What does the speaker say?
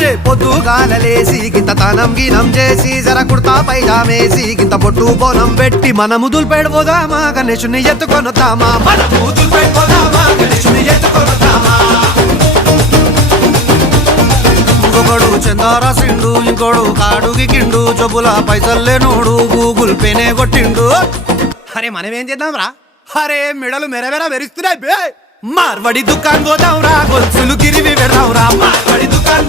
అరే పొద్దుగాలలేసి గింత తనం గినం చేసి జర కుర్తా పైజామేసి గింత పొట్టు బోనం పెట్టి మనము దుల్పెడిపోదామా గణేశుని ఎత్తుకొనుతామా మనము దుల్పెడిపోదామా గణేశుని ఎత్తుకొనుతామా ఇంకొకడు చందారాసిండు ఇంకోడు కాడుకి కిండు జబ్బుల పైసల్లేనోడు గూగుల్ పేనే కొట్టిండు అరే మనమేం చేద్దాం రా అరే మెడలు మెరమెర మెరుస్తున్నాయి బే మార్వడి దుకాన్ పోదాం రా గొలుసులు గిరివి పెడదాం రా మార్వడి దుకాన్